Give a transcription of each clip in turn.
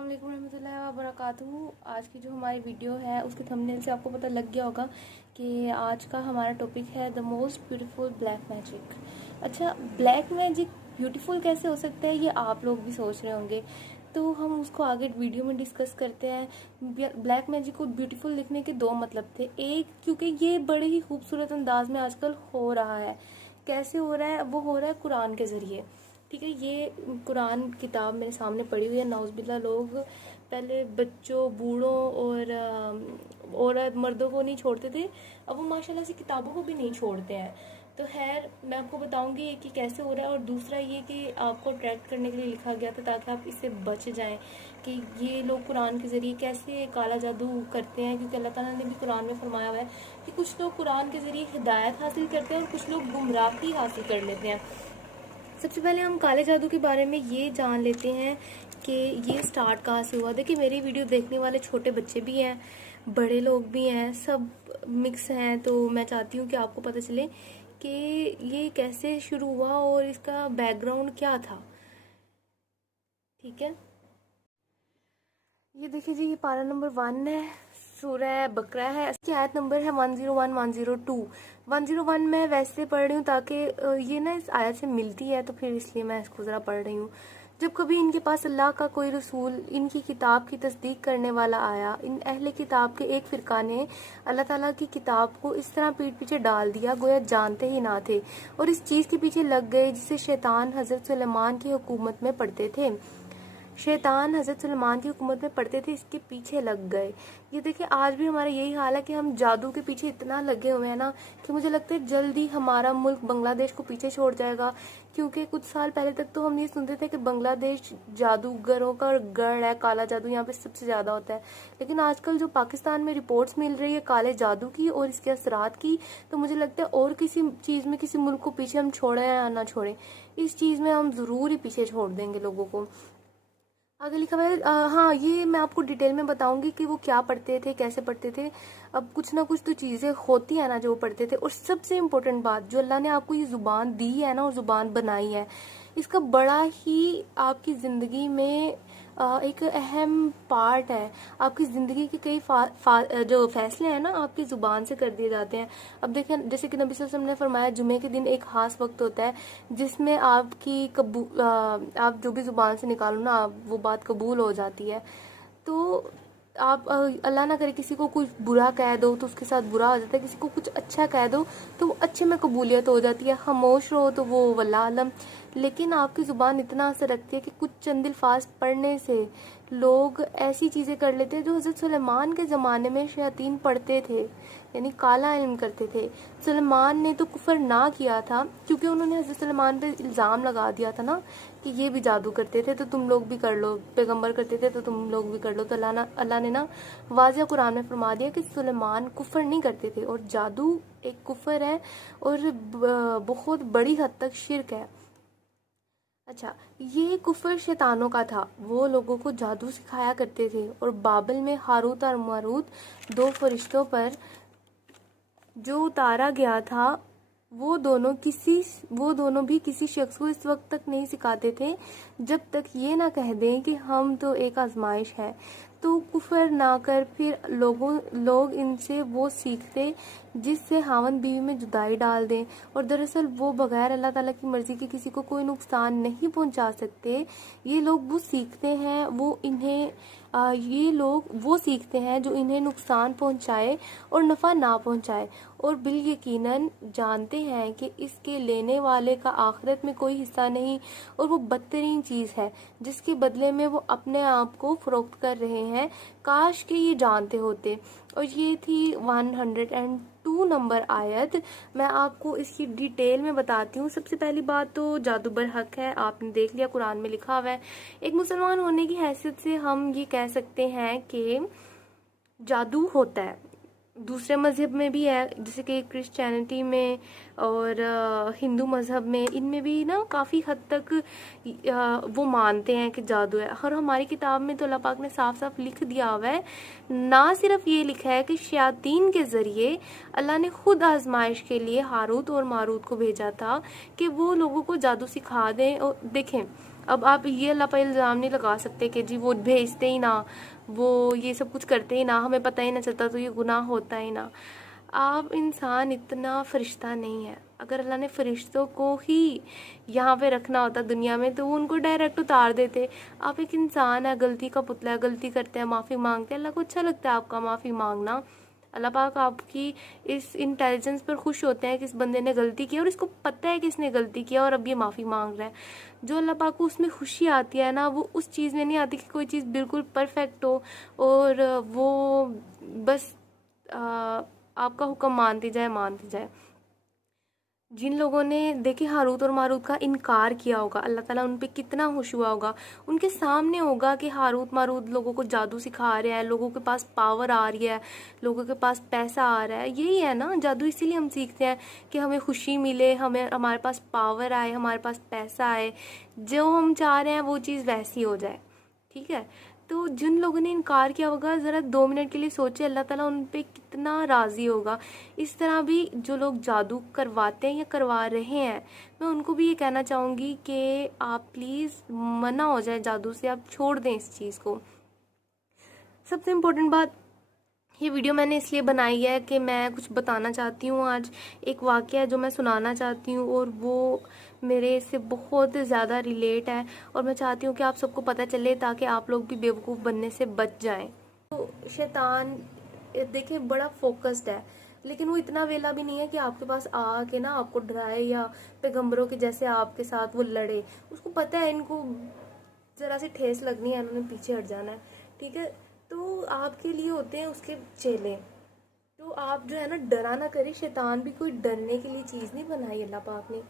अस्सलाम वालेकुम रहमतुल्लाहि व बरकातुहू। आज की जो हमारी वीडियो है उसके थंबनेल से आपको पता लग गया होगा कि आज का हमारा टॉपिक है the most beautiful black magic. अच्छा, ब्लैक मैजिक ब्यूटीफुल कैसे हो सकता है ये आप लोग भी सोच रहे होंगे, तो हम उसको आगे वीडियो में डिस्कस करते हैं। ब्लैक मैजिक को ब्यूटीफुल लिखने के दो मतलब थे। एक, क्योंकि ये बड़े ही खूबसूरत अंदाज में आजकल हो रहा है। कैसे हो रहा है? वो हो रहा है कुरान के ज़रिए। ठीक है, ये कुरान किताब मेरे सामने पड़ी हुई है। नाउज़बिल्ला, लोग पहले बच्चों, बूढ़ों और औरत मर्दों को नहीं छोड़ते थे, अब वो माशाल्लाह से किताबों को भी नहीं छोड़ते हैं। तो खैर, मैं आपको बताऊंगी कि कैसे हो रहा है। और दूसरा ये कि आपको अट्रैक्ट करने के लिए लिखा गया था ताकि आप इससे बच जाएं कि ये लोग कुरान के ज़रिए कैसे काला जादू करते हैं। क्योंकि अल्लाह ताला ने भी कुरान में फरमाया हुआ है कि कुछ लोग कुरान के ज़रिए हिदायत हासिल करते हैं और कुछ लोग गुमराही हासिल कर लेते हैं। सबसे पहले हम काले जादू के बारे में ये जान लेते हैं कि ये स्टार्ट कहाँ से हुआ। देखिए, मेरी वीडियो देखने वाले छोटे बच्चे भी हैं, बड़े लोग भी हैं, सब मिक्स हैं। तो मैं चाहती हूँ कि आपको पता चले कि ये कैसे शुरू हुआ और इसका बैकग्राउंड क्या था। ठीक है, ये देखिए जी, ये पारा नंबर 1 है, सूरह बकरा है। इसकी आयत नंबर है 101, 102। 101 मैं वैसे पढ़ रही हूँ ताकि ये ना इस आयत से मिलती है, तो फिर इसलिए मैं इसको ज़रा पढ़ रही हूँ। जब कभी इनके पास अल्लाह का कोई रसूल इनकी किताब की तस्दीक करने वाला आया, इन अहले किताब के एक फ़िरका ने अल्लाह ताला की किताब को इस तरह पीठ पीछे डाल दिया गोया जानते ही ना थे, और इस चीज़ के पीछे लग गए जिसे शैतान हज़रत सुलेमान की हुकूमत में पढ़ते थे। शैतान हज़रत सुलेमान की हुकूमत में पढ़ते थे, इसके पीछे लग गए। ये देखिए, आज भी हमारा यही हाल है कि हम जादू के पीछे इतना लगे हुए हैं ना कि मुझे लगता है जल्दी हमारा मुल्क बांग्लादेश को पीछे छोड़ जाएगा। क्योंकि कुछ साल पहले तक तो हम ये सुनते थे कि बांग्लादेश जादूगरों का गढ़ है, काला जादू यहाँ पे सबसे ज़्यादा होता है। लेकिन आजकल जो पाकिस्तान में रिपोर्ट्स मिल रही है काले जादू की और इसके असरात की, तो मुझे लगता है और किसी चीज़ में किसी मुल्क को पीछे हम छोड़ें या ना छोड़ें, इस चीज़ में हम ज़रूर ही पीछे छोड़ देंगे लोगों को। आगे लिखा हुआ है, हाँ, ये मैं आपको डिटेल में बताऊंगी कि वो क्या पढ़ते थे, कैसे पढ़ते थे। अब कुछ ना कुछ तो चीज़ें होती है ना जो वो पढ़ते थे। और सबसे इम्पोर्टेंट बात, जो अल्लाह ने आपको ये ज़ुबान दी है ना और ज़ुबान बनाई है, इसका बड़ा ही आपकी ज़िंदगी में एक अहम पार्ट है। आपकी ज़िंदगी के कई जो फैसले हैं ना आपकी ज़ुबान से कर दिए जाते हैं। अब देखें, जैसे कि नबी सल्लल्लाहु अलैहि वसल्लम ने फरमाया, जुमे के दिन एक खास वक्त होता है जिसमें आपकी आप जो भी ज़ुबान से निकालो ना, वो बात कबूल हो जाती है। तो आप अल्लाह ना करे किसी को कुछ बुरा कह दो तो उसके साथ बुरा हो जाता है, किसी को कुछ अच्छा कह दो तो वो अच्छे में कबूलियत हो जाती है, खामोश रहो तो वो वल्लाह आलम। लेकिन आपकी ज़ुबान इतना असर रखती है कि कुछ चंद अल्फाज पढ़ने से लोग ऐसी चीज़ें कर लेते हैं जो हज़रत सुलेमान के ज़माने में शयातीन पढ़ते थे, यानी काला इल्म करते थे। सुलेमान ने तो कुफर ना किया था क्योंकि उन्होंने हज़रत सुलेमान पे इल्ज़ाम लगा दिया था ना कि ये भी जादू करते थे तो तुम लोग भी कर लो, पैगंबर करते थे तो तुम लोग भी कर लो। तो अल्लाह ने ना वाज़िह कुरान में फरमा दिया कि सुलेमान कुफर नहीं करते थे, और जादू एक कुफर है और बहुत बड़ी हद तक शिर्क है। अच्छा, ये कुफर शैतानों का था, वो लोगों को जादू सिखाया करते थे। और बाबल में हारूत और मारूत दो फरिश्तों पर जो उतारा गया था, वो दोनों भी किसी शख्स को इस वक्त तक नहीं सिखाते थे जब तक ये ना कह दें कि हम तो एक आजमाइश है। तो कुफर ना कर फिर लोग इनसे वो सीखते जिससे हावन बीवी में जुदाई डाल दें, और दरअसल वो बगैर अल्लाह ताला की मर्जी के किसी को कोई नुकसान नहीं पहुंचा सकते। ये लोग वो सीखते हैं वो सीखते हैं जो इन्हें नुकसान पहुंचाए और नफ़ा ना पहुंचाए, और बिल यकीनन जानते हैं कि इसके लेने वाले का आखिरत में कोई हिस्सा नहीं, और वो बदतरीन चीज़ है जिसके बदले में वो अपने आप को फरोख्त कर रहे हैं। काश के ये जानते होते। और ये थी 102 नंबर आयत। मैं आपको इसकी डिटेल में बताती हूँ। सबसे पहली बात तो जादू बरहक है, आपने देख लिया, कुरान में लिखा हुआ है। एक मुसलमान होने की हैसियत से हम ये कह सकते हैं कि जादू होता है। दूसरे मज़हब में भी है, जैसे कि क्रिश्चियनिटी में और हिंदू मज़हब में, इनमें भी ना काफ़ी हद तक वो मानते हैं कि जादू है। और हमारी किताब में तो अल्लाह पाक ने साफ साफ लिख दिया हुआ है, ना सिर्फ ये लिखा है कि शयातीन के ज़रिए अल्लाह ने खुद आजमाइश के लिए हारूत और मारूत को भेजा था कि वो लोगों को जादू सिखा दें। और देखें, अब आप ये अल्लाह पर इल्ज़ाम नहीं लगा सकते कि जी वो भेजते ही ना, वो ये सब कुछ करते ही ना, हमें पता ही ना चलता तो ये गुनाह होता ही ना। आप इंसान इतना फरिश्ता नहीं है। अगर अल्लाह ने फरिश्तों को ही यहाँ पे रखना होता दुनिया में तो वो उनको डायरेक्ट उतार देते। आप एक इंसान है, गलती का पुतला है, गलती करते हैं, माफ़ी मांगते हैं, अल्लाह को अच्छा लगता है आपका माफ़ी मांगना। अल्लाह पाक आपकी इस इंटेलिजेंस पर खुश होते हैं कि इस बंदे ने गलती की और इसको पता है कि इसने गलती किया और अब ये माफ़ी मांग रहा है। जो अल्लाह पाक को उसमें खुशी आती है ना, वो उस चीज़ में नहीं आती कि कोई चीज़ बिल्कुल परफेक्ट हो और वो बस आपका हुक्म मानती जाए। जिन लोगों ने देखिए हारूत और मारूत का इनकार किया होगा, अल्लाह ताला उन पे कितना खुश हुआ होगा। उनके सामने होगा कि हारूत मारूत लोगों को जादू सिखा रहे हैं, लोगों के पास पावर आ रही है, लोगों के पास पैसा आ रहा है। यही है ना जादू, इसीलिए हम सीखते हैं कि हमें खुशी मिले, हमें हमारे पास पावर आए, हमारे पास पैसा आए, जो हम चाह रहे हैं वो चीज़ वैसी हो जाए। ठीक है, तो जिन लोगों ने इनकार किया होगा ज़रा 2 मिनट के लिए सोचे, अल्लाह ताला उन पे कितना राज़ी होगा। इस तरह भी जो लोग जादू करवाते हैं या करवा रहे हैं, मैं उनको भी ये कहना चाहूँगी कि आप प्लीज़ मना हो जाए जादू से, आप छोड़ दें इस चीज़ को। सबसे इम्पोर्टेंट बात, ये वीडियो मैंने इसलिए बनाई है कि मैं कुछ बताना चाहती हूँ। आज एक वाक़या है जो मैं सुनाना चाहती हूँ और वो मेरे से बहुत ज़्यादा रिलेट है और मैं चाहती हूँ कि आप सबको पता चले ताकि आप लोग भी बेवकूफ़ बनने से बच जाएं। तो शैतान देखिए बड़ा फोकस्ड है, लेकिन वो इतना वेला भी नहीं है कि आपके पास आके ना आपको डराए या पैगंबरों के जैसे आपके साथ वो लड़े। उसको पता है इनको ज़रा सी ठेस लगनी है, इन्होंने पीछे हट जाना है। ठीक है, तो आपके लिए होते हैं उसके चेले। तो आप जो है ना डरा ना करें, शैतान भी कोई डरने के लिए चीज़ नहीं बनाई अल्लाह पाक ने।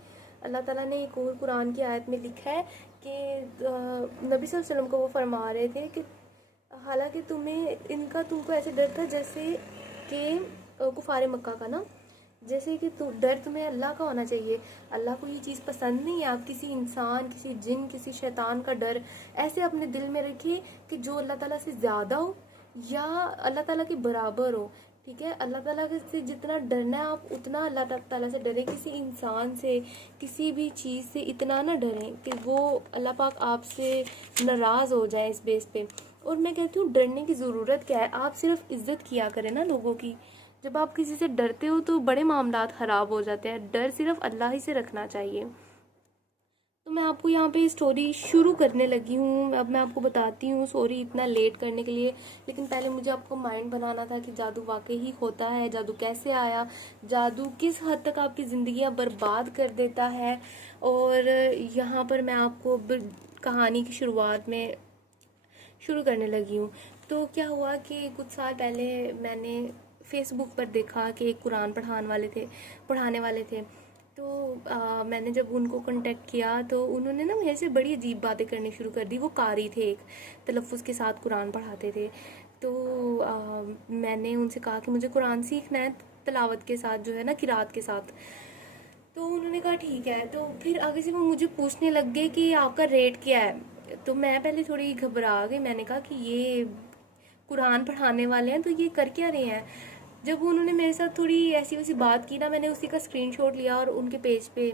अल्लाह ताला ने एक और कुरान की आयत में लिखा है कि नबी सल्लल्लाहु अलैहि वसल्लम को वो फरमा रहे थे कि हालांकि तुमको ऐसे डर था जैसे कि कुफारे मक्का का ना, जैसे कि डर तुम्हें अल्लाह का होना चाहिए। अल्लाह को ये चीज़ पसंद नहीं है आप किसी इंसान, किसी जिन, किसी शैतान का डर ऐसे अपने दिल में रखिए कि जो अल्लाह ताला से ज़्यादा हो या अल्लाह ताला के बराबर हो। ठीक है, अल्लाह ताला से जितना डरना है आप उतना अल्लाह ताला से डरें। किसी इंसान से, किसी भी चीज़ से इतना ना डरें कि वो अल्लाह पाक आपसे नाराज़ हो जाए इस बेस पे। और मैं कहती हूँ डरने की ज़रूरत क्या है, आप सिर्फ इज्जत किया करें ना लोगों की। जब आप किसी से डरते हो तो बड़े मामलात ख़राब हो जाते हैं। डर सिर्फ अल्लाह ही से रखना चाहिए। तो मैं आपको यहाँ पे स्टोरी शुरू करने लगी हूँ। अब मैं आपको बताती हूँ, सॉरी इतना लेट करने के लिए, लेकिन पहले मुझे आपको माइंड बनाना था कि जादू वाकई ही होता है, जादू कैसे आया, जादू किस हद तक आपकी ज़िंदगियाँ बर्बाद कर देता है। और यहाँ पर मैं आपको कहानी की शुरुआत में शुरू करने लगी हूँ। तो क्या हुआ कि कुछ साल पहले मैंने फेसबुक पर देखा कि एक कुरान पढ़ाने वाले थे। तो मैंने जब उनको कांटेक्ट किया तो उन्होंने ना मेरे से बड़ी अजीब बातें करनी शुरू कर दी। वो कारी थे, एक तलफ़ुज़ के साथ कुरान पढ़ाते थे। तो मैंने उनसे कहा कि मुझे कुरान सीखना है तिलावत के साथ, जो है ना किरात के साथ। तो उन्होंने कहा ठीक है। तो फिर आगे से वो मुझे पूछने लग गए कि आपका रेट क्या है। तो मैं पहले थोड़ी घबरा गई, मैंने कहा कि ये कुरान पढ़ाने वाले हैं तो ये कर क्या रहे हैं। जब उन्होंने मेरे साथ थोड़ी ऐसी वैसी बात की ना, मैंने उसी का स्क्रीनशॉट लिया और उनके पेज पे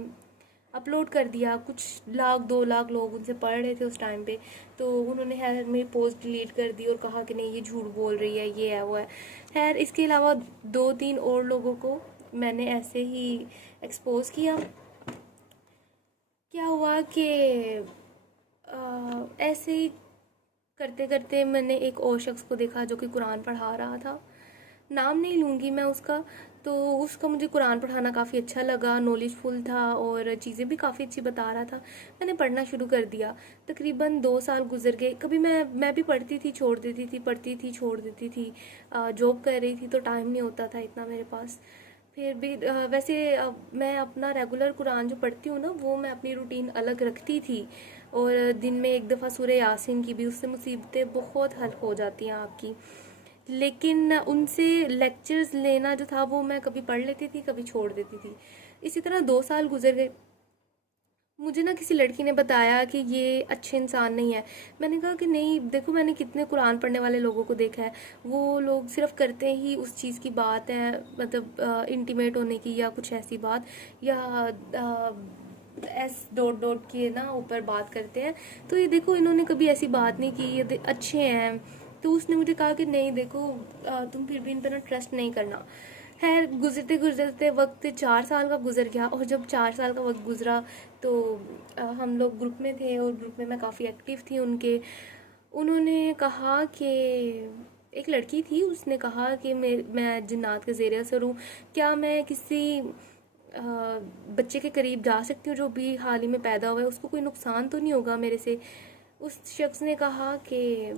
अपलोड कर दिया। कुछ लाख 2 लाख लोग उनसे पढ़ रहे थे उस टाइम पे। तो उन्होंने खैर मेरी पोस्ट डिलीट कर दी और कहा कि नहीं ये झूठ बोल रही है, ये है वो है। खैर इसके अलावा 2-3 और लोगों को मैंने ऐसे ही एक्सपोज किया। क्या हुआ कि ऐसे ही करते करते मैंने एक और शख्स को देखा जो कि कुरान पढ़ा रहा था, नाम नहीं लूँगी मैं उसका। तो उसका मुझे कुरान पढ़ाना काफ़ी अच्छा लगा, नॉलेजफुल था और चीज़ें भी काफ़ी अच्छी बता रहा था। मैंने पढ़ना शुरू कर दिया। तकरीबन 2 साल गुजर गए। कभी मैं भी पढ़ती थी, छोड़ देती थी, पढ़ती थी, छोड़ देती थी। जॉब कर रही थी तो टाइम नहीं होता था इतना मेरे पास। फिर भी वैसे मैं अपना रेगुलर कुरान जो पढ़ती हूँ ना, वो मैं अपनी रूटीन अलग रखती थी। और दिन में एक दफ़ा सूरह यासीन की भी, उससे मुसीबतें बहुत हल हो जाती हैं आपकी। लेकिन उनसे लेक्चर्स लेना जो था वो मैं कभी पढ़ लेती थी, कभी छोड़ देती थी। इसी तरह 2 साल गुजर गए। मुझे ना किसी लड़की ने बताया कि ये अच्छे इंसान नहीं है। मैंने कहा कि नहीं, देखो मैंने कितने कुरान पढ़ने वाले लोगों को देखा है, वो लोग सिर्फ करते ही उस चीज़ की बात है, मतलब इंटीमेट होने की या कुछ ऐसी बात, या एस डॉट डॉट के ना ऊपर बात करते हैं। तो ये देखो, इन्होंने कभी ऐसी बात नहीं की, ये अच्छे हैं। तो उसने मुझे कहा कि नहीं देखो, तुम फिर भी इन पर ना ट्रस्ट नहीं करना। खैर, गुजरते गुजरते वक्त 4 साल का गुजर गया, और जब 4 साल का वक्त गुजरा तो हम लोग ग्रुप में थे, और ग्रुप में मैं काफ़ी एक्टिव थी उनके। उन्होंने कहा कि एक लड़की थी, उसने कहा कि मैं जिन्नात के ज़ेरे असर हूँ, क्या मैं किसी बच्चे के करीब जा सकती हूँ जो भी हाल ही में पैदा हुआ है, उसको कोई नुकसान तो नहीं होगा मेरे से। उस शख्स ने कहा कि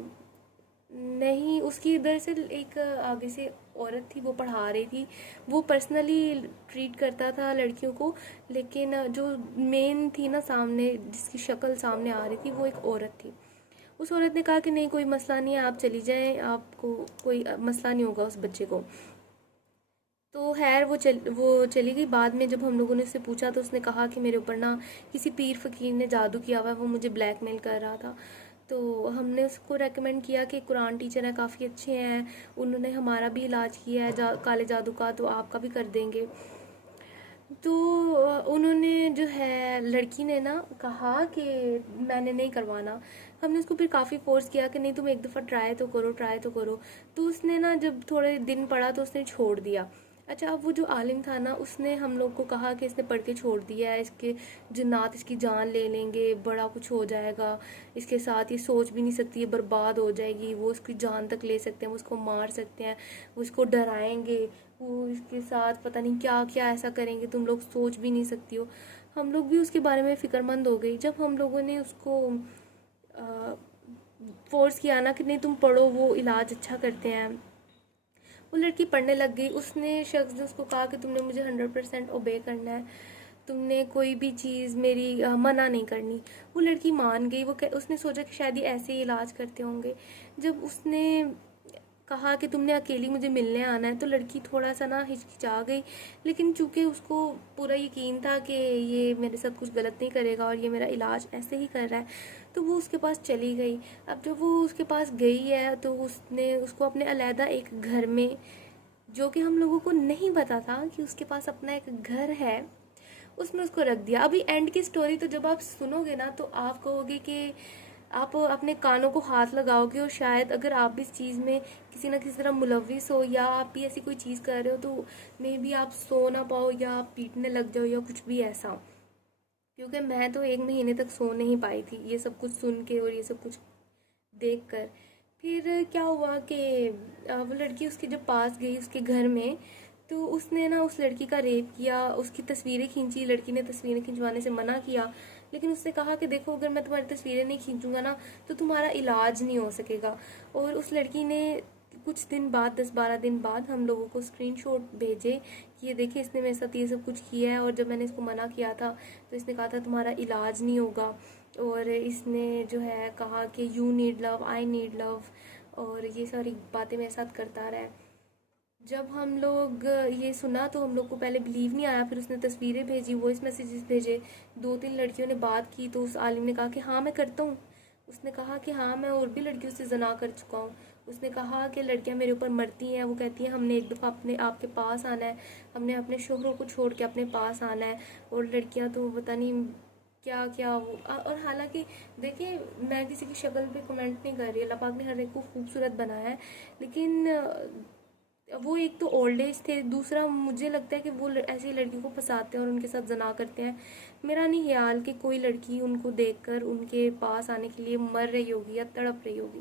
नहीं। उसकी इधर से एक आगे से औरत थी, वो पढ़ा रही थी, वो पर्सनली ट्रीट करता था लड़कियों को, लेकिन जो मेन थी ना सामने, जिसकी शक्ल सामने आ रही थी, वो एक औरत थी। उस औरत ने कहा कि नहीं, कोई मसला नहीं है, आप चली जाएं, आपको कोई मसला नहीं होगा उस बच्चे को। तो खैर वो चली गई। बाद में जब हम लोगों ने उससे पूछा तो उसने कहा कि मेरे ऊपर ना किसी पीर फकीर ने जादू किया हुआ है, वो मुझे ब्लैकमेल कर रहा था। तो हमने उसको रेकमेंड किया कि कुरान टीचर है, काफ़ी अच्छे हैं, उन्होंने हमारा भी इलाज किया है काले जादू का, तो आपका भी कर देंगे। तो उन्होंने जो है, लड़की ने ना कहा कि मैंने नहीं करवाना। हमने उसको फिर काफ़ी फोर्स किया कि नहीं, तुम एक दफ़ा ट्राई तो करो, ट्राई तो करो। तो उसने ना जब थोड़े दिन पढ़ा तो उसने छोड़ दिया। अच्छा, अब वो जो आलिम था ना, उसने हम लोग को कहा कि इसने पढ़ के छोड़ दिया है, इसके जिन्नात इसकी जान ले लेंगे, बड़ा कुछ हो जाएगा इसके साथ, ये सोच भी नहीं सकती, ये बर्बाद हो जाएगी, वो उसकी जान तक ले सकते हैं, वो उसको मार सकते हैं, वो उसको डराएंगे, वो इसके साथ पता नहीं क्या क्या ऐसा करेंगे, तुम लोग सोच भी नहीं सकती हो। हम लोग भी उसके बारे में फ़िक्रमंद हो गई। जब हम लोगों ने उसको फोर्स किया ना कि नहीं तुम पढ़ो, वो इलाज अच्छा करते हैं, वो लड़की पढ़ने लग गई। उसने शख्स ने उसको कहा कि तुमने मुझे 100% ओबे करना है, तुमने कोई भी चीज़ मेरी मना नहीं करनी। वो लड़की मान गई। उसने सोचा कि शायद ये ऐसे ही इलाज करते होंगे। जब उसने कहा कि तुमने अकेली मुझे मिलने आना है, तो लड़की थोड़ा सा ना हिचकिचा गई, लेकिन चूंकि उसको पूरा यकीन था कि ये मेरे साथ कुछ गलत नहीं करेगा और ये मेरा इलाज ऐसे ही कर रहा है, तो वो उसके पास चली गई। अब जब वो उसके पास गई है तो उसने उसको अपने अलहदा एक घर में, जो कि हम लोगों को नहीं पता था कि उसके पास अपना एक घर है, उसमें उसको रख दिया। अभी एंड की स्टोरी तो जब आप सुनोगे ना तो आप कहोगे कि आप अपने कानों को हाथ लगाओगे, और शायद अगर आप भी इस चीज़ में किसी ना किसी तरह मुलविस हो, या आप भी ऐसी कोई चीज़ कर रहे हो, तो मे भी आप सो ना पाओ, या आप पीटने लग जाओ, या कुछ भी ऐसा। क्योंकि मैं तो 1 महीने तक सो नहीं पाई थी ये सब कुछ सुन के और ये सब कुछ देख कर। फिर क्या हुआ कि वो लड़की उसके जब पास गई उसके घर में, तो उसने ना उस लड़की का रेप किया, उसकी तस्वीरें खींची। लड़की ने तस्वीरें खिंचवाने से मना किया, लेकिन उसने कहा कि देखो, अगर मैं तुम्हारी तस्वीरें नहीं खींचूंगा ना तो तुम्हारा इलाज नहीं हो सकेगा। और उस लड़की ने कुछ दिन बाद, 10-12 दिन बाद, हम लोगों को स्क्रीनशॉट भेजे कि ये देखिए, इसने मेरे साथ ये सब कुछ किया है, और जब मैंने इसको मना किया था तो इसने कहा था तुम्हारा इलाज नहीं होगा, और इसने जो है कहा कि you need love, I need love, और ये सारी बातें मेरे साथ करता रहा है। जब हम लोग ये सुना तो हम लोग को पहले बिलीव नहीं आया। फिर उसने तस्वीरें भेजी, वॉइस मैसेजेस भेजे, 2-3 लड़कियों ने बात की, तो उस आलिम ने कहा कि हाँ मैं करता हूँ। उसने कहा कि हाँ, मैं और भी लड़कियों से जना कर चुका हूँ। उसने कहा कि लड़कियां मेरे ऊपर मरती हैं, वो कहती हैं हमने एक दफ़ा अपने आपके पास आना है, हमने अपने शोहरों को छोड़ के अपने पास आना है, और लड़कियां तो पता नहीं क्या क्या वो। और हालांकि देखिए, मैं किसी की शक्ल पे कमेंट नहीं कर रही, अल्लाह पाक ने हर एक को खूबसूरत बनाया है, लेकिन वो एक तो ओल्ड एज थे, दूसरा मुझे लगता है कि वो ऐसी लड़की को फंसाते हैं और उनके साथ जना करते हैं। मेरा नहीं ख्याल कि कोई लड़की उनको देखकर उनके पास आने के लिए मर रही होगी या तड़प रही होगी।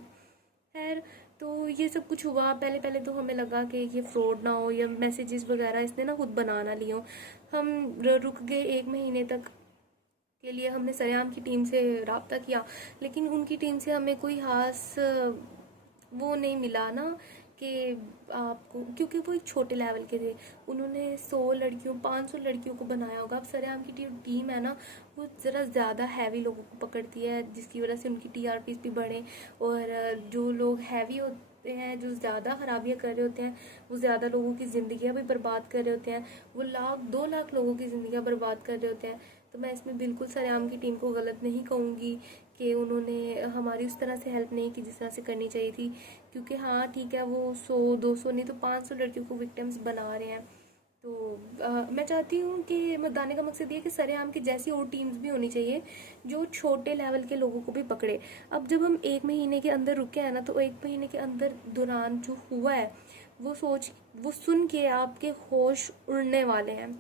खैर, तो ये सब कुछ हुआ। पहले पहले तो हमें लगा कि ये फ्रॉड ना हो, या मैसेजेस वगैरह इसने ना खुद बना ना लिए हो। हम रुक गए 1 महीने तक के लिए। हमने सरेआम की टीम से रब्ता किया, लेकिन उनकी टीम से हमें कोई खास वो नहीं मिला ना कि आपको, क्योंकि वो एक छोटे लेवल के थे। उन्होंने 100 लड़कियों, 500 लड़कियों को बनाया होगा। अब सरेआम की टीम है ना, वो ज़रा ज़्यादा हैवी लोगों को पकड़ती है, जिसकी वजह से उनकी टीआरपीज़ भी बढ़े। और जो लोग हैवी होते हैं, जो ज़्यादा खराबियाँ कर रहे होते हैं, वो ज़्यादा लोगों की ज़िंदगियाँ भी बर्बाद कर रहे होते हैं, वो 1,00,000-2,00,000 लोगों की ज़िंदगियाँ बर्बाद कर रहे होते हैं। तो मैं इसमें बिल्कुल सरेआम की टीम को गलत नहीं कहूँगी कि उन्होंने हमारी उस तरह से हेल्प नहीं की जिस तरह से करनी चाहिए थी। क्योंकि हाँ ठीक है, वो 100-200 नहीं तो 500 लड़कियों को विक्टिम्स बना रहे हैं, मैं चाहती हूँ कि बताने का मकसद ये कि सरेआम की जैसी और टीम्स भी होनी चाहिए जो छोटे लेवल के लोगों को भी पकड़े। अब जब हम 1 महीने के अंदर रुके हैं ना, तो 1 महीने के अंदर दौरान जो हुआ है वो सुन के आपके होश उड़ने वाले हैं।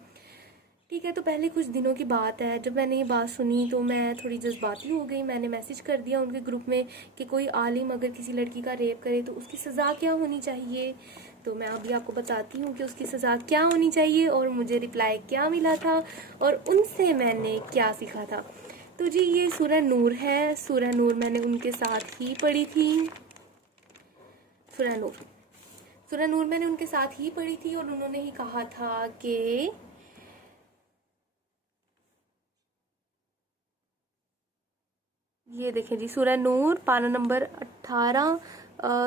ठीक है, तो पहले कुछ दिनों की बात है, जब मैंने ये बात सुनी तो मैं थोड़ी जज्बाती हो गई। मैंने मैसेज कर दिया उनके ग्रुप में कि कोई आलिम अगर किसी लड़की का रेप करे तो उसकी सज़ा क्या होनी चाहिए। तो मैं अभी आपको बताती हूँ कि उसकी सज़ा क्या होनी चाहिए और मुझे रिप्लाई क्या मिला था और उनसे मैंने क्या सीखा था। तो जी, ये सूरह नूर है। सूरह नूर मैंने उनके साथ ही पढ़ी थी। सूरह नूर मैंने उनके साथ ही पढ़ी थी और उन्होंने ही कहा था कि ये देखें जी, सूरह नूर पाना नंबर 18,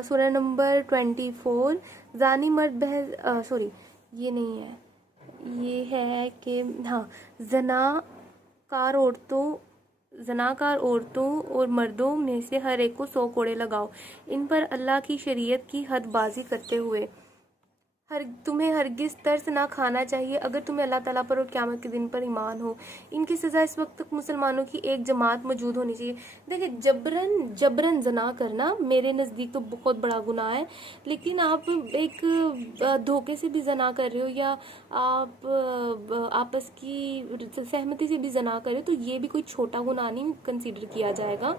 सूरह नंबर 24। जानी मर्द बहस सॉरी, ये नहीं है, ये है कि हाँ, जनाकार औरतों और मर्दों में से हर एक को 100 कोड़े लगाओ, इन पर अल्लाह की शरीयत की हदबाजी करते हुए। तुम्हें हरगिज तरस ना खाना चाहिए अगर तुम्हें अल्लाह ताला पर और क़यामत के दिन पर ईमान हो। इनकी सज़ा इस वक्त तक मुसलमानों की एक जमात मौजूद होनी चाहिए। देखिए, जबरन जना करना मेरे नज़दीक तो बहुत बड़ा गुनाह है, लेकिन आप एक धोखे से भी जना कर रहे हो या आप आपस की सहमति से भी जना कर रहे हो तो ये भी कोई छोटा गुनाह नहीं कंसीडर किया जाएगा,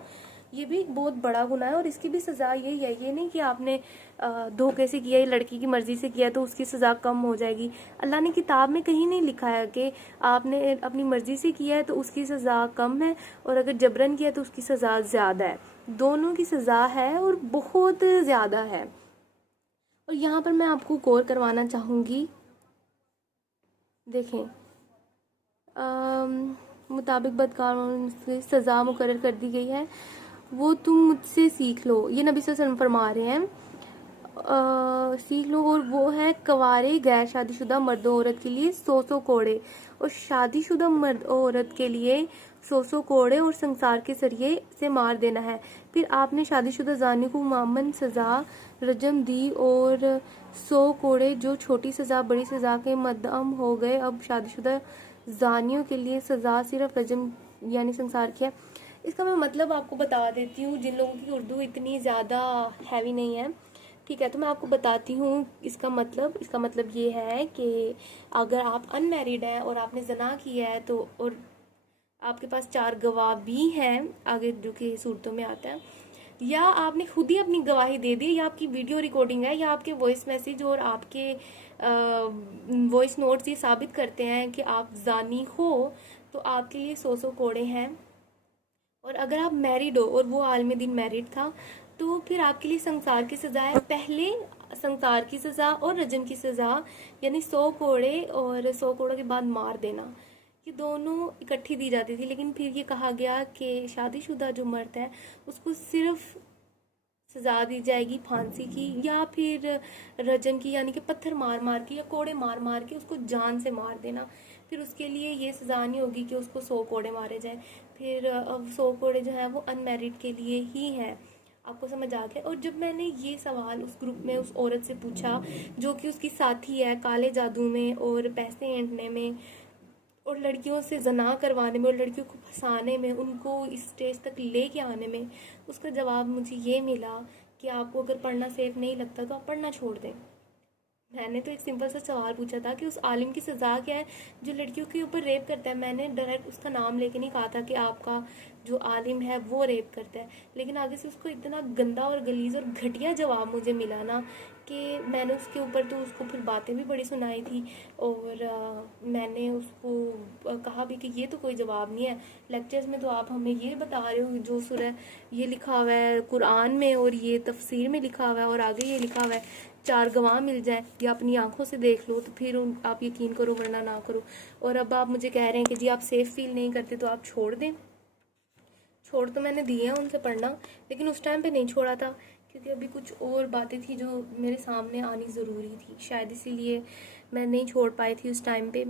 ये भी एक बहुत बड़ा गुनाह है और इसकी भी सज़ा यही है। ये नहीं कि आपने धोखे से किया, लड़की की मर्ज़ी से किया तो उसकी सज़ा कम हो जाएगी। अल्लाह ने किताब में कहीं नहीं लिखा है कि आपने अपनी मर्ज़ी से किया है तो उसकी सज़ा कम है और अगर जबरन किया तो उसकी सज़ा ज़्यादा है। दोनों की सज़ा है और बहुत ज़्यादा है। और यहाँ पर मैं आपको गौर करवाना चाहूँगी, देखें, मुताबिक बदकारों से सज़ा मुकर्रर कर दी गई है, वो तुम मुझसे सीख लो। ये नबी सल्लल्लाहु अलैहि वसल्लम फरमा रहे हैं, सीख लो, और वो है कवारे गैर शादीशुदा मर्द औरत के लिए 100 कोड़े और शादीशुदा मर्द औरत के लिए 100 कोड़े और संसार के सरिये से मार देना है। फिर आपने शादीशुदा जानी को मामन सज़ा रजम दी और 100 कोड़े जो छोटी सज़ा बड़ी सज़ा के मद्दम हो गए। अब शादीशुदा जानियों के लिए सज़ा सिर्फ रजम यानी संसार की है। इसका मैं मतलब आपको बता देती हूँ, जिन लोगों की उर्दू इतनी ज़्यादा हैवी नहीं है, ठीक है, तो मैं आपको बताती हूँ इसका मतलब ये है कि अगर आप अनमैरिड हैं और आपने जना किया है तो, और आपके पास 4 गवाह भी हैं आगे जो कि सूरतों में आता है, या आपने खुद ही अपनी गवाही दे दी, या आपकी वीडियो रिकॉर्डिंग है, या आपके वॉइस मैसेज और आपके वॉइस नोट्स ये साबित करते हैं कि आप जानी हो, तो आपके लिए 100 कोड़े हैं। और अगर आप मैरिड हो और वो आलम दिन मैरिड था तो फिर आपके लिए संसार की सज़ा है। पहले संसार की सज़ा और रजम की सज़ा यानी 100 कोड़े और 100 कोड़ों के बाद मार देना, ये दोनों इकट्ठी दी जाती थी। लेकिन फिर ये कहा गया कि शादीशुदा जो मर्द है उसको सिर्फ सज़ा दी जाएगी फांसी की या फिर रजम की, यानी कि पत्थर मार मार के या कोड़े मार मार के उसको जान से मार देना। फिर उसके लिए ये सज़ा नहीं होगी कि उसको 100 कोड़े मारे जाए। फिर 100 कोड़े जो है वो अनमैरिड के लिए ही हैं। आपको समझ आ गया। और जब मैंने ये सवाल उस ग्रुप में उस औरत से पूछा जो कि उसकी साथी है काले जादू में और पैसे ऐंठने में और लड़कियों से जना करवाने में और लड़कियों को फंसाने में, उनको इस स्टेज तक लेके आने में, उसका जवाब मुझे ये मिला कि आपको अगर पढ़ना सेफ नहीं लगता तो आप पढ़ना छोड़ दें। मैंने तो एक सिंपल सा सवाल पूछा था कि उस आलिम की सज़ा क्या है जो लड़कियों के ऊपर रेप करता है। मैंने डायरेक्ट उसका नाम लेके नहीं कहा था कि आपका जो आलिम है वो रेप करता है, लेकिन आगे से उसको इतना गंदा और गलीज और घटिया जवाब मुझे मिला ना कि मैंने उसके ऊपर तो उसको फिर बातें भी बड़ी सुनाई थी और मैंने उसको कहा भी कि ये तो कोई जवाब नहीं है। लेक्चर्स में तो आप हमें ये बता रहे हो जो सूरह ये लिखा हुआ है कुरान में और ये तफसीर में लिखा हुआ है और आगे ये लिखा हुआ है 4 गवाह मिल जाए या अपनी आंखों से देख लो तो फिर आप यकीन करो वरना ना करो। और अब आप मुझे कह रहे हैं कि जी आप सेफ़ फील नहीं करते तो आप छोड़ दें। छोड़ तो मैंने दिए हैं उनसे पढ़ना, लेकिन उस टाइम पे नहीं छोड़ा था क्योंकि अभी कुछ और बातें थी जो मेरे सामने आनी ज़रूरी थी, शायद इसीलिए मैं नहीं छोड़ पाई थी उस टाइम पे।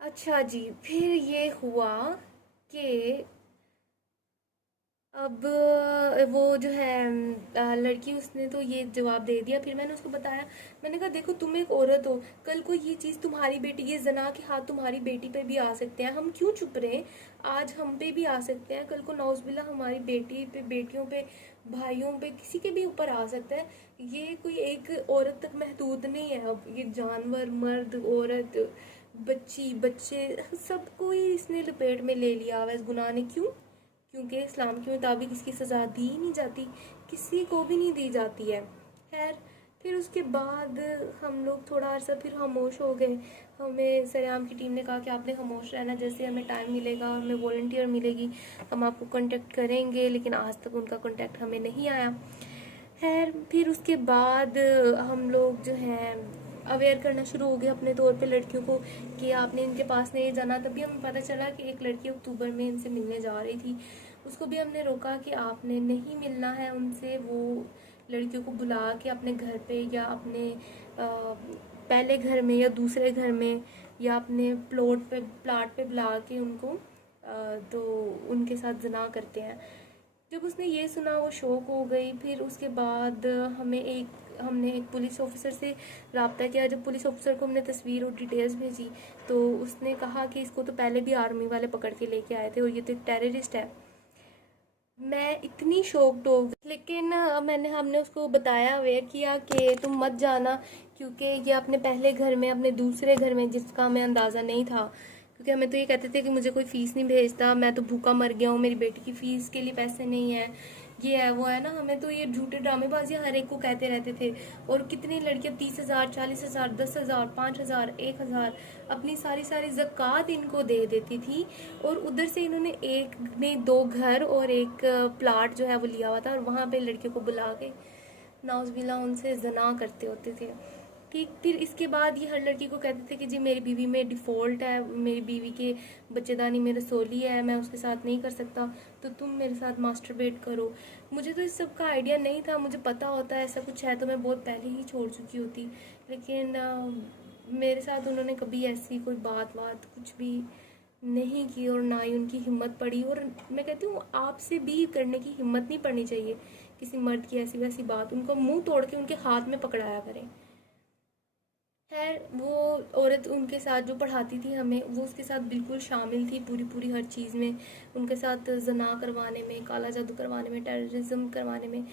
अच्छा जी, फिर ये हुआ कि अब वो जो है लड़की, उसने तो ये जवाब दे दिया। फिर मैंने उसको बताया, मैंने कहा देखो तुम एक औरत हो, कल को ये चीज़ तुम्हारी बेटी, ये जना के हाथ तुम्हारी बेटी पे भी आ सकते हैं, हम क्यों चुप रहे? आज हम पे भी आ सकते हैं, कल को नौज़बिल्ला हमारी बेटी पे, बेटियों पे, भाइयों पे, किसी के भी ऊपर आ सकता है। ये कोई एक औरत तक महदूद नहीं है। अब ये जानवर, मर्द, औरत, बच्ची, बच्चे, सबको ही इसने लपेट में ले लिया हुआ इस गुनाह ने। क्यों? क्योंकि इस्लाम के मुताबिक इसकी सज़ा दी ही नहीं जाती, किसी को भी नहीं दी जाती है। खैर, फिर उसके बाद हम लोग थोड़ा अर्सा फिर खामोश हो गए। हमें सरेआम की टीम ने कहा कि आपने खामोश रहना, जैसे हमें टाइम मिलेगा, हमें वॉलंटियर मिलेगी, हम आपको कांटेक्ट करेंगे। लेकिन आज तक उनका कांटेक्ट हमें नहीं आया। खैर, फिर उसके बाद हम लोग जो हैं अवेयर करना शुरू हो गए अपने तौर पे लड़कियों को कि आपने इनके पास नहीं जाना। तभी हमें पता चला कि एक लड़की अक्टूबर में इनसे मिलने जा रही थी। उसको भी हमने रोका कि आपने नहीं मिलना है उनसे। वो लड़कियों को बुला के अपने घर पे या अपने पहले घर में या दूसरे घर में या अपने प्लाट पे बुला के उनको तो उनके साथ जना करते हैं। जब उसने ये सुना वो शॉक हो गई। फिर उसके बाद हमने एक पुलिस ऑफिसर से रब्ता किया। जब पुलिस ऑफिसर को हमने तस्वीर और डिटेल्स भेजी तो उसने कहा कि इसको तो पहले भी आर्मी वाले पकड़ के लेके आए थे और ये तो एक टेररिस्ट है। मैं इतनी शॉक्ड हो गई। लेकिन हमने उसको बताया, अवेयर किया कि तुम मत जाना, क्योंकि ये अपने पहले घर में, अपने दूसरे घर में, जिसका हमें अंदाज़ा नहीं था, क्योंकि हमें तो ये कहते थे कि मुझे कोई फ़ीस नहीं भेजता, मैं तो भूखा मर गया हूँ, मेरी बेटी की फ़ीस के लिए पैसे नहीं है, ये है वो है ना। हमें तो ये झूठे ड्रामेबाजी हर एक को कहते रहते थे। और कितनी लड़कियां 30,000, 40,000, 10,000, 5,000, 1,000 अपनी सारी सारी ज़कात इनको दे देती थी। और उधर से इन्होंने एक ने 2 घर और एक प्लाट जो है वो लिया हुआ था, और वहाँ पे लड़कियों को बुला के नाउज़बिल्ला उनसे जना करते होते थे। ठीक, फिर इसके बाद ये हर लड़की को कहते थे कि जी मेरी बीवी में डिफ़ॉल्ट है, मेरी बीवी के बच्चेदानी में रसोली है, मैं उसके साथ नहीं कर सकता, तो तुम मेरे साथ मास्टरबेट करो। मुझे तो इस सब का आइडिया नहीं था। मुझे पता होता ऐसा कुछ है तो मैं बहुत पहले ही छोड़ चुकी होती। लेकिन मेरे साथ उन्होंने कभी ऐसी कोई बात कुछ भी नहीं की, और ना ही उनकी हिम्मत पड़ी। और मैं कहती हूँ आपसे भी करने की हिम्मत नहीं पड़नी चाहिए किसी मर्द की ऐसी वैसी बात। उनको मुंह तोड़ के उनके हाथ में पकड़ाया करें। खैर, वो औरत उनके साथ जो पढ़ाती थी हमें, वो उसके साथ बिल्कुल शामिल थी पूरी पूरी हर चीज़ में, उनके साथ जना करवाने में, काला जादू करवाने में, टेररिज्म करवाने में।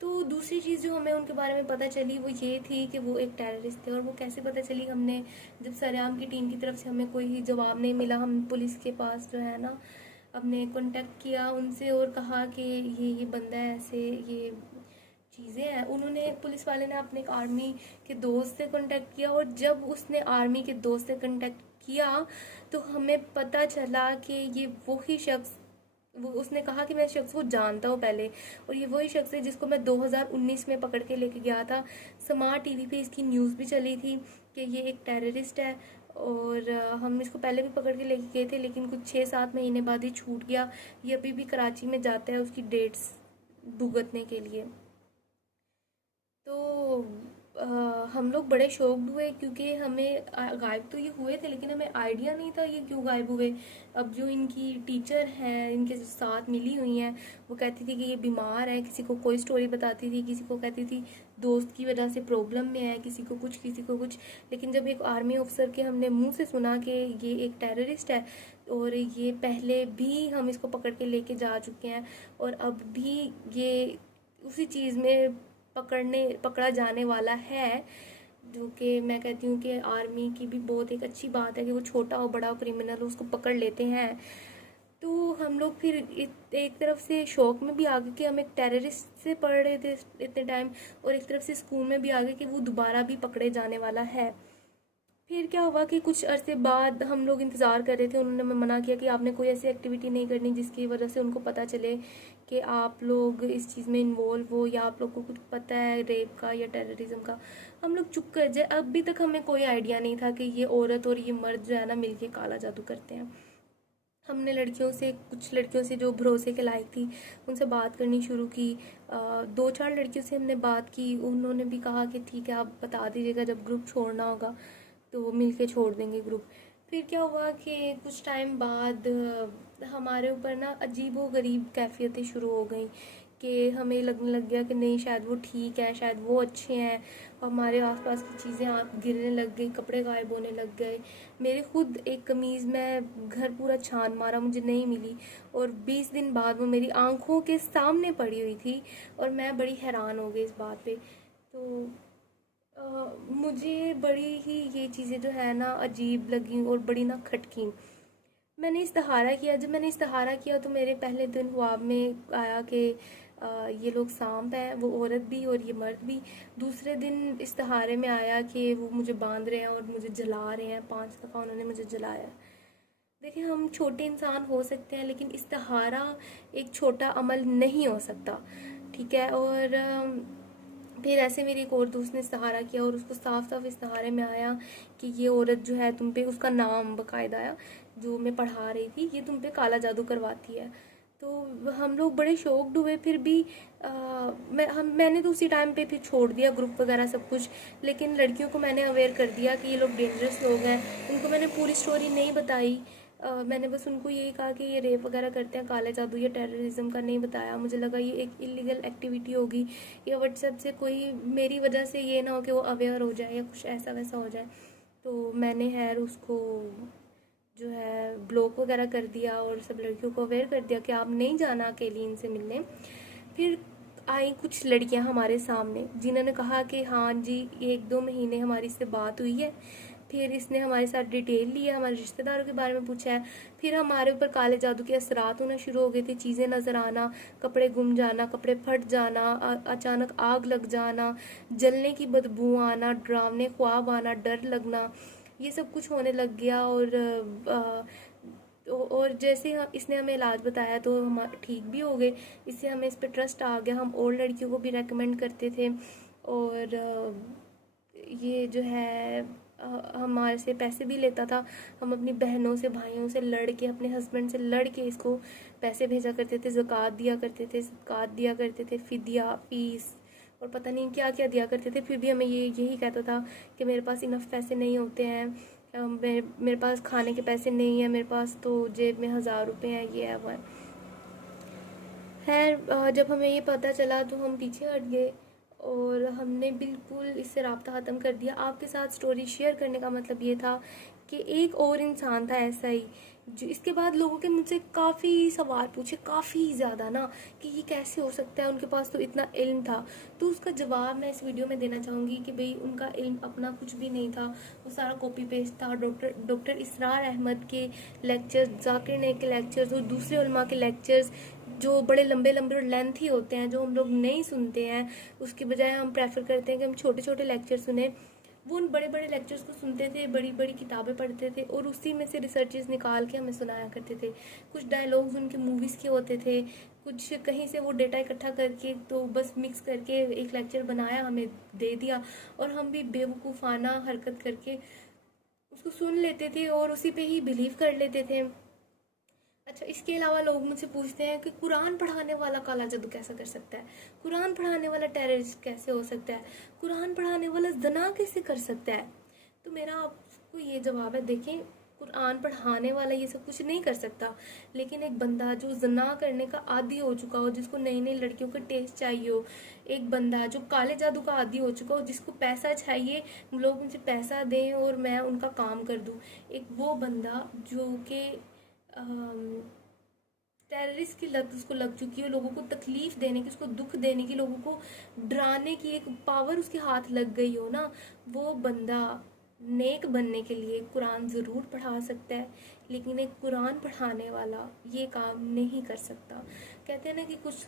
तो दूसरी चीज़ जो हमें उनके बारे में पता चली वो ये थी कि वो एक टेररिस्ट थे। और वो कैसे पता चली? हमने जब सरेआम की टीम की तरफ से हमें कोई जवाब नहीं मिला, हम पुलिस के पास जो है ना हमने कांटेक्ट किया उनसे और कहा कि ये बंदा है, ऐसे ये चीज़ें हैं। उन्होंने, पुलिस वाले ने अपने एक आर्मी के दोस्त से कांटेक्ट किया, और जब उसने आर्मी के दोस्त से कांटेक्ट किया तो हमें पता चला कि ये वही शख्स, वो उसने कहा कि मैं शख्स को जानता हूँ पहले, और ये वही शख्स है जिसको मैं 2019 में पकड़ के लेके गया था। समार टीवी पे इसकी न्यूज़ भी चली थी कि ये एक टेररिस्ट है। और हम इसको पहले भी पकड़ के लेके गए थे, लेकिन कुछ 6-7 महीने बाद ही छूट गया। ये अभी भी कराची में जाता है उसकी डेट्स भुगतने के लिए। तो हम लोग बड़े शॉक्ड हुए, क्योंकि हमें गायब तो ये हुए थे लेकिन हमें आइडिया नहीं था ये क्यों गायब हुए। अब जो इनकी टीचर हैं, इनके साथ मिली हुई हैं, वो कहती थी कि ये बीमार है, किसी को कोई स्टोरी बताती थी, किसी को कहती थी दोस्त की वजह से प्रॉब्लम में है, किसी को कुछ, किसी को कुछ। लेकिन जब एक आर्मी ऑफिसर के हमने मुंह से सुना कि ये एक टेररिस्ट है और ये पहले भी हम इसको पकड़ के लेके जा चुके हैं, और अब भी ये उसी चीज़ में पकड़ा जाने वाला है, जो कि मैं कहती हूँ कि आर्मी की भी बहुत एक अच्छी बात है कि वो छोटा हो बड़ा हो क्रिमिनल हो उसको पकड़ लेते हैं। तो हम लोग फिर एक तरफ से शौक में भी आ गए कि हम एक टेररिस्ट से पढ़ रहे थे इतने टाइम, और एक तरफ से स्कूल में भी आ गए कि वो दोबारा भी पकड़े जाने वाला है। फिर क्या हुआ कि कुछ अरसे बाद हम लोग इंतज़ार कर रहे थे। उन्होंने हमें मना किया कि आपने कोई ऐसी एक्टिविटी नहीं करनी जिसकी वजह से उनको पता चले कि आप लोग इस चीज़ में इन्वॉल्व हो, या आप लोग को कुछ पता है रेप का या टेररिज्म का। हम लोग चुप कर जाए। अभी तक हमें कोई आइडिया नहीं था कि ये औरत और ये मर्द जो है ना मिलके काला जादू करते हैं। हमने कुछ लड़कियों से जो भरोसे के लायक थी उनसे बात करनी शुरू की। 2-4 लड़कियों से हमने बात की, उन्होंने भी कहा कि ठीक है आप बता दीजिएगा जब ग्रुप छोड़ना होगा तो वो मिल के छोड़ देंगे ग्रुप। फिर क्या हुआ कि कुछ टाइम बाद हमारे ऊपर ना अजीब व गरीब कैफियतें शुरू हो गई कि हमें लगने लग गया कि नहीं, शायद वो ठीक है, शायद वो अच्छे हैं। हमारे आसपास की चीज़ें आप गिरने लग गई, कपड़े गायब होने लग गए। मेरे खुद एक कमीज़ मैं घर पूरा छान मारा, मुझे नहीं मिली, और 20 दिन बाद वो मेरी आंखों के सामने पड़ी हुई थी और मैं बड़ी हैरान हो गई इस बात पे। तो मुझे बड़ी ही ये चीज़ें जो है ना अजीब लगी और बड़ी ना खटकी। मैंने इस्तिहारा किया। जब मैंने इस्तिहारा किया तो मेरे पहले दिन ख्वाब में आया कि ये लोग सांप हैं, वो औरत भी और ये मर्द भी। दूसरे दिन इस्तिहारे में आया कि वो मुझे बांध रहे हैं और मुझे जला रहे हैं। 5 दफ़ा उन्होंने मुझे जलाया। देखिए, हम छोटे इंसान हो सकते हैं लेकिन इस्तिहारा एक छोटा अमल नहीं हो सकता, ठीक है। और फिर ऐसे मेरी एक और दोस्त ने इस्तिहारा किया और उसको साफ साफ इस्तिहारे में आया कि ये औरत जो है तुम पे, उसका नाम बाकायदा आया जो मैं पढ़ा रही थी, ये तुम पे काला जादू करवाती है। तो हम लोग बड़े शॉक्ड हुए। फिर भी मैंने तो उसी टाइम पे फिर छोड़ दिया ग्रुप वगैरह सब कुछ। लेकिन लड़कियों को मैंने अवेयर कर दिया कि ये लोग डेंजरस लोग हैं। उनको मैंने पूरी स्टोरी नहीं बताई। मैंने बस उनको यही कहा कि ये रेप वगैरह करते हैं, काले जादू या टेररिज्म का नहीं बताया। मुझे लगा ये एक इलीगल एक्टिविटी होगी या व्हाट्सएप से कोई मेरी वजह से ये ना हो कि वो अवेयर हो जाए या कुछ ऐसा वैसा हो जाए। तो मैंने उसको जो है ब्लॉक वगैरह कर दिया और सब लड़कियों को अवेयर कर दिया कि आप नहीं जाना अकेली इनसे मिलने। फिर आई कुछ लड़कियां हमारे सामने जिन्होंने कहा कि हाँ जी, 1-2 महीने हमारी इससे बात हुई है। फिर इसने हमारे साथ डिटेल लिया, हमारे रिश्तेदारों के बारे में पूछा है। फिर हमारे ऊपर काले जादू के असरात होना शुरू हो गए थे। चीज़ें नज़र आना, कपड़े गुम जाना, कपड़े फट जाना, अचानक आग लग जाना, जलने की बदबू आना, डरावने ख्वाब आना, डर लगना, ये सब कुछ होने लग गया। और जैसे इसने हमें इलाज बताया तो हम ठीक भी हो गए। इससे हमें इस पर ट्रस्ट आ गया। हम और लड़कियों को भी रेकमेंड करते थे। और ये जो है हमारे से पैसे भी लेता था। हम अपनी बहनों से, भाइयों से लड़ के, अपने हस्बैंड से लड़ के इसको पैसे भेजा करते थे, ज़कात दिया करते थे, सदकात दिया करते थे, फिदिया, फीस और पता नहीं क्या क्या दिया करते थे। फिर भी हमें यही कहता था कि मेरे पास इनफ पैसे नहीं होते हैं, मेरे पास खाने के पैसे नहीं है, मेरे पास तो जेब में 1000 रुपये हैं, ये है वो है। खैर, जब हमें ये पता चला तो हम पीछे हट गए और हमने बिल्कुल इससे राब्ता ख़त्म कर दिया। आपके साथ स्टोरी शेयर करने का मतलब ये था कि एक और इंसान था ऐसा ही, जो इसके बाद लोगों के मुझसे काफ़ी सवाल पूछे, काफ़ी ज़्यादा ना, कि ये कैसे हो सकता है, उनके पास तो इतना इल्म था। तो उसका जवाब मैं इस वीडियो में देना चाहूँगी कि भाई उनका इल्म अपना कुछ भी नहीं था, वो सारा कॉपी पेस्ट था। डॉक्टर इसरार अहमद के लेक्चर्स, जाकिर नाइक के लेक्चर्स और दूसरे उलमा के लेक्चर्स जो बड़े लंबे लंबे और लेंथी होते हैं, जो हम लोग नहीं सुनते हैं, उसकी बजाय हम प्रेफर करते हैं कि हम छोटे छोटे लेक्चर सुने। वो उन बड़े बड़े लेक्चर्स को सुनते थे, बड़ी बड़ी किताबें पढ़ते थे और उसी में से रिसर्चेस निकाल के हमें सुनाया करते थे। कुछ डायलॉग्स उनके मूवीज़ के होते थे, कुछ कहीं से वो डेटा इकट्ठा करके तो बस मिक्स करके एक लेक्चर बनाया, हमें दे दिया और हम भी बेवकूफ़ाना हरकत करके उसको सुन लेते थे और उसी पे ही बिलीव कर लेते थे। अच्छा, इसके अलावा लोग मुझसे पूछते हैं कि कुरान पढ़ाने वाला काला जादू कैसा कर सकता है, कुरान पढ़ाने वाला टेररिस्ट कैसे हो सकता है, कुरान पढ़ाने वाला ज़ना कैसे कर सकता है। तो मेरा आपको ये जवाब है, देखें, कुरान पढ़ाने वाला ये सब कुछ नहीं कर सकता, लेकिन एक बंदा जो ज़ना करने का आदी हो चुका हो, जिसको नई नई लड़कियों का टेस्ट चाहिए हो, एक बंदा जो काले जादू का आदी हो चुका हो, जिसको पैसा चाहिए, लोग मुझे पैसा दें और मैं उनका काम कर दूं, एक वो बंदा जो कि टेररिस्ट की लत उसको लग चुकी है, लोगों को तकलीफ देने की, उसको दुख देने की, लोगों को डराने की एक पावर उसके हाथ लग गई हो ना, वो बंदा नेक बनने के लिए कुरान ज़रूर पढ़ा सकता है, लेकिन एक कुरान पढ़ाने वाला ये काम नहीं कर सकता। कहते हैं ना कि कुछ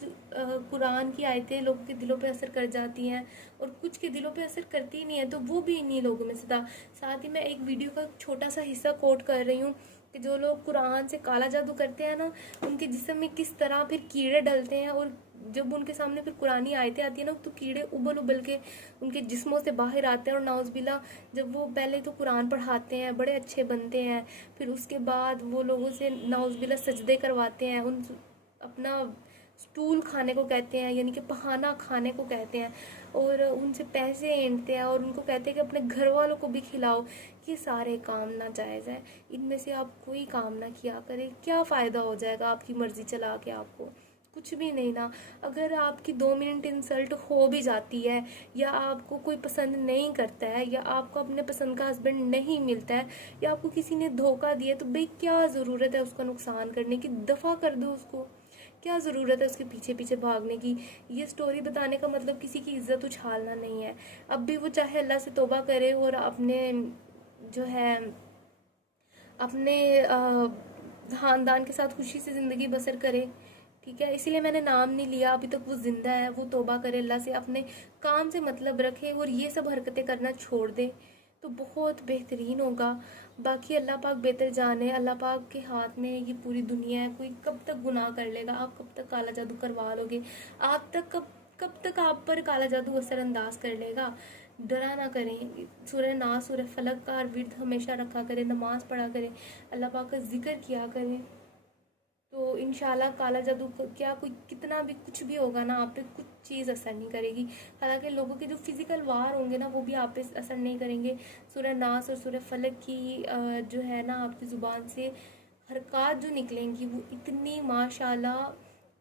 कुरान की आयतें लोगों के दिलों पे असर कर जाती हैं और कुछ के दिलों पे असर करती नहीं है, तो वो भी इन्हीं लोगों में से था। साथ ही मैं एक वीडियो का छोटा सा हिस्सा कोट कर रही हूँ कि जो लोग कुरान से काला जादू करते हैं ना, उनके जिस्म में किस तरह फिर कीड़े डलते हैं और जब उनके सामने फिर कुरानी आयतें आती है ना, तो कीड़े उबल उबल के उनके जिस्मों से बाहर आते हैं। और नाउज़बिल्ला, जब वो पहले तो कुरान पढ़ाते हैं, बड़े अच्छे बनते हैं, फिर उसके बाद वो लोगों से नाउज़बिल्ला सजदे करवाते हैं, उन अपना स्टूल खाने को कहते हैं, यानी कि पहाना खाने को कहते हैं, और उनसे पैसे ऐंठते हैं और उनको कहते हैं कि अपने घर वालों को भी खिलाओ, ये सारे काम नाजायज़ हैं, इनमें से आप कोई काम ना किया करें। क्या फ़ायदा हो जाएगा आपकी मर्ज़ी चला के? आपको कुछ भी नहीं ना। अगर आपकी 2 मिनट इंसल्ट हो भी जाती है, या आपको कोई पसंद नहीं करता है, या आपको अपने पसंद का हस्बैंड नहीं मिलता है, या आपको किसी ने धोखा दिया, तो भाई क्या ज़रूरत है उसका नुकसान करने की? दफ़ा कर दो उसको। क्या ज़रूरत है उसके पीछे पीछे भागने की? ये स्टोरी बताने का मतलब किसी की इज्जत उछालना नहीं है। अब भी वो चाहे अल्लाह से तौबा करे और अपने जो है अपने ख़ानदान के साथ खुशी से ज़िंदगी बसर करे, ठीक है। इसीलिए मैंने नाम नहीं लिया, अभी तक वो जिंदा है। वो तौबा करे, अल्लाह से अपने काम से मतलब रखे और ये सब हरकतें करना छोड़ दे, तो बहुत बेहतरीन होगा। बाकी अल्लाह पाक बेहतर जाने, अल्लाह पाक के हाथ में ये पूरी दुनिया है। कोई कब तक गुनाह कर लेगा? आप कब तक काला जादू करवा लोगे? आप तक कब तक आप पर काला जादू असरअंदाज कर लेगा? डरा ना करें। सूरह नास, सूरह फलक का विर्द हमेशा रखा करें, नमाज पढ़ा करें, अल्लाह पाक का जिक्र किया करें, तो इंशाल्लाह काला जादू क्या कोई कितना भी कुछ भी होगा ना, आप पे कुछ चीज़ असर नहीं करेगी। हालांकि लोगों के जो फिजिकल वार होंगे ना, वो भी आप पे असर नहीं करेंगे। सूरह नास और सूरह फलक की जो है ना, आपकी ज़ुबान से हरकत जो निकलेंगी वो इतनी माशाल्लाह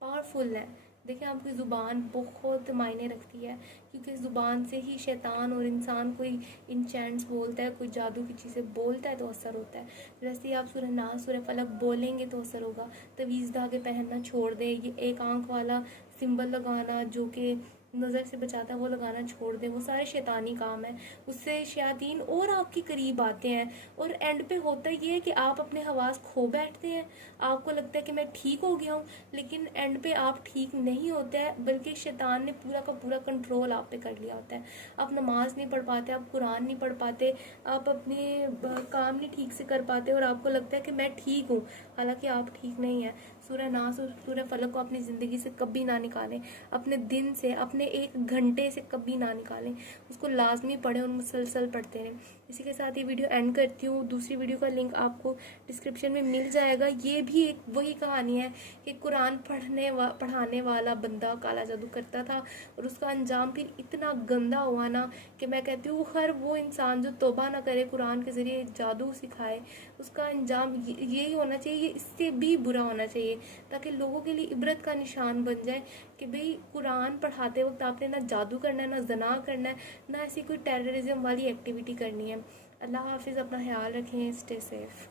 पावरफुल है। देखिए, आपकी ज़ुबान बहुत मायने रखती है, क्योंकि ज़ुबान से ही शैतान और इंसान कोई इंचेंट्स बोलता है, कोई जादू की चीज़ें बोलता है तो असर होता है। जैसे ही आप सूरह नास, सूरह फलक बोलेंगे तो असर होगा। तवीज़ धागे पहनना छोड़ दें, ये एक आंख वाला सिंबल लगाना जो कि नज़र से बचाता है वो लगाना छोड़ दें। वो सारे शैतानी काम है, उससे शयातीन और आपके करीब आते हैं। और एंड पे होता ये है कि आप अपने हवास खो बैठते हैं। आपको लगता है कि मैं ठीक हो गया हूँ, लेकिन एंड पे आप ठीक नहीं होते हैं, बल्कि शैतान ने पूरा का पूरा कंट्रोल आप पे कर लिया होता है। आप नमाज नहीं पढ़ पाते, आप कुरान नहीं पढ़ पाते, आप अपने काम नहीं ठीक से कर पाते, और आपको लगता है कि मैं ठीक हूँ, हालांकि आप ठीक नहीं है। सूरह नास और सूरह फलक को अपनी ज़िंदगी से कभी ना निकालें, अपने दिन से, अपने 1 घंटे से कभी ना निकालें। उसको लाजमी पढ़ें और मुसलसल पढ़ते रहें। इसी के साथ ये वीडियो एंड करती हूँ। दूसरी वीडियो का लिंक आपको डिस्क्रिप्शन में मिल जाएगा। ये भी एक वही कहानी है कि कुरान पढ़ाने वाला बंदा काला जादू करता था, और उसका अंजाम फिर इतना गंदा हुआ ना, कि मैं कहती हूँ हर वो इंसान जो तौबा ना करे, कुरान के ज़रिए जादू सिखाए, उसका अंजाम यही होना चाहिए, ये इससे भी बुरा होना चाहिए, ताकि लोगों के लिए इबरत का निशान बन जाए कि भाई कुरान पढ़ाते वक्त आपने ना जादू करना है, ना जना करना है, ना ऐसी कोई टेररिज्म वाली एक्टिविटी करनी है। अल्लाह हाफिज़, अपना ख्याल रखें, स्टे सेफ।